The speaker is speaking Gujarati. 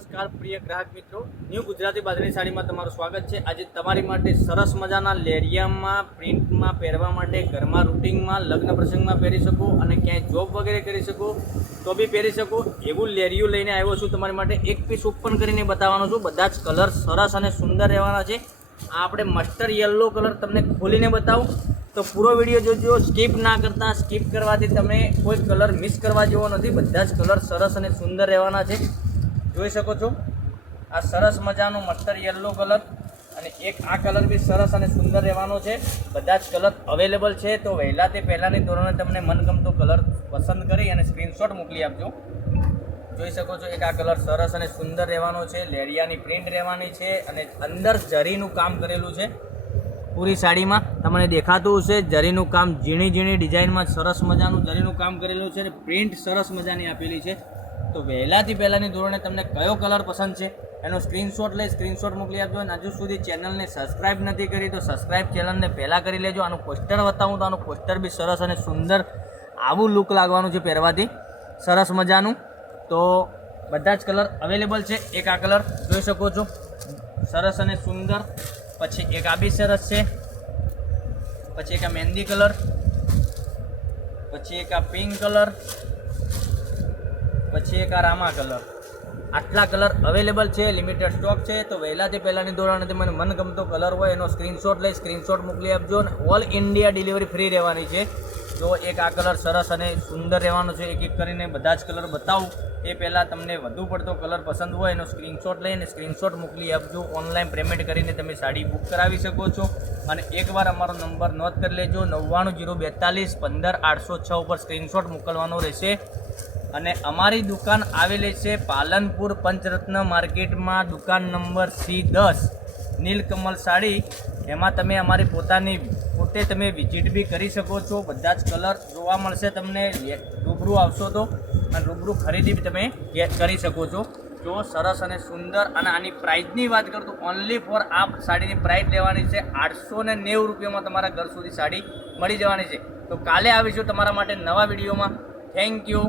નમસ્કાર પ્રિય ગ્રાહક મિત્રો, ન્યૂ ગુજરાતી બાંધણી સાડીમાં તમારું સ્વાગત છે। આજે તમારી માટે સરસ મજાના લેરિયામાં પ્રિન્ટમાં પહેરવા માટે ઘરમાં રૂટિનમાં લગ્ન પ્રસંગમાં પહેરી શકો અને ક્યાંય જોબ વગેરે કરી શકો તો બી પહેરી શકો એવું લેરિયું લઈને આવ્યો છું તમારી માટે। એક પીસ ઓપન કરીને બતાવવાનો છું। બધા જ કલર સરસ અને સુંદર રહેવાના છે। આ આપણે મસ્ટર્ડ યલો કલર તમને ખોલીને બતાવું તો પૂરો વિડીયો જોજો, સ્કીપ ના કરતા। સ્કીપ કરવાથી તમે કોઈ કલર મિસ કરવા જેવો નથી। બધા જ કલર સરસ અને સુંદર રહેવાના છે। જોઈ શકો છો આ સરસ મજાનો મસ્ટર્ડ યલો કલર અને એક આ કલર બી સરસ અને સુંદર રહેવાનો છે। બધા જ કલર અવેલેબલ છે, તો વહેલા તે પહેલાંની ધોરણે તમને મનગમતો કલર પસંદ કરી અને સ્ક્રીનશોટ મોકલી આપજો। જોઈ શકો છો એક આ કલર સરસ અને સુંદર રહેવાનો છે। લેરિયાની પ્રિન્ટ રહેવાની છે અને અંદર જરીનું કામ કરેલું છે। પૂરી સાડીમાં તમને દેખાતું હશે જરીનું કામ, ઝીણી ઝીણી ડિઝાઇનમાં સરસ મજાનું જરીનું કામ કરેલું છે અને પ્રિન્ટ સરસ મજાની આપેલી છે। તો વહેલાથી પહેલાંની ધોરણે તમને કયો કલર પસંદ છે એનો સ્ક્રીનશોટ લઈ સ્ક્રીનશોટ મોકલી આપજો। અને હજુ સુધી ચેનલને સબસ્ક્રાઈબ નથી કરી તો સબસ્ક્રાઈબ ચેનલને પહેલાં કરી લેજો। આનું પોસ્ટર બતાવું તો આનું પોસ્ટર બી સરસ અને સુંદર આવું લુક લાગવાનું છે પહેરવાથી, સરસ મજાનું। તો બધા જ કલર અવેલેબલ છે। એક આ કલર જોઈ શકો છો સરસ અને સુંદર, પછી એક આ બી સરસ છે, પછી એક આ મહેંદી કલર, પછી એક આ પિંક કલર, પછી એક આ રામા કલર। આટલા કલર અવેલેબલ છે, લિમિટેડ સ્ટોક છે। તો વહેલાથી પહેલાંની ધોરણે મને મનગમતો કલર હોય એનો સ્ક્રીનશોટ લઈ સ્ક્રીનશોટ મોકલી આપજો અને ઓલ ઇન્ડિયા ડિલિવરી ફ્રી રહેવાની છે। તો એક આ કલર સરસ અને સુંદર રહેવાનો છે। એક એક કરીને બધા જ કલર બતાવું એ પહેલાં તમને વધુ પડતો કલર પસંદ હોય એનો સ્ક્રીનશોટ લઈને સ્ક્રીનશોટ મોકલી આપજો। ઓનલાઈન પેમેન્ટ કરીને તમે સાડી બુક કરાવી શકો છો અને એકવાર અમારો નંબર નોટ કરી લેજો, 99024215 ઉપર સ્ક્રીનશોટ મોકલવાનો રહેશે। અને અમારી દુકાન આવેલી છે પાલનપુર પંચરત્ન માર્કેટમાં, દુકાન નંબર C10 નીલકમલ સાડી। એમાં તમે અમારી પોતે તમે વિઝિટ બી કરી શકો છો। બધા જ કલર જોવા મળશે તમને, રૂબરૂ આવશો તો અને રૂબરૂ ખરીદી બી તમે કરી શકો છો। જો સરસ અને સુંદર। અને આની પ્રાઇસની વાત કરું તો ઓનલી ફોર આ સાડીની પ્રાઇસ લેવાની છે 890 રૂપિયામાં તમારા ઘર સુધી સાડી મળી જવાની છે। તો કાલે આવીશું તમારા માટે નવા વિડીયોમાં। Thank you.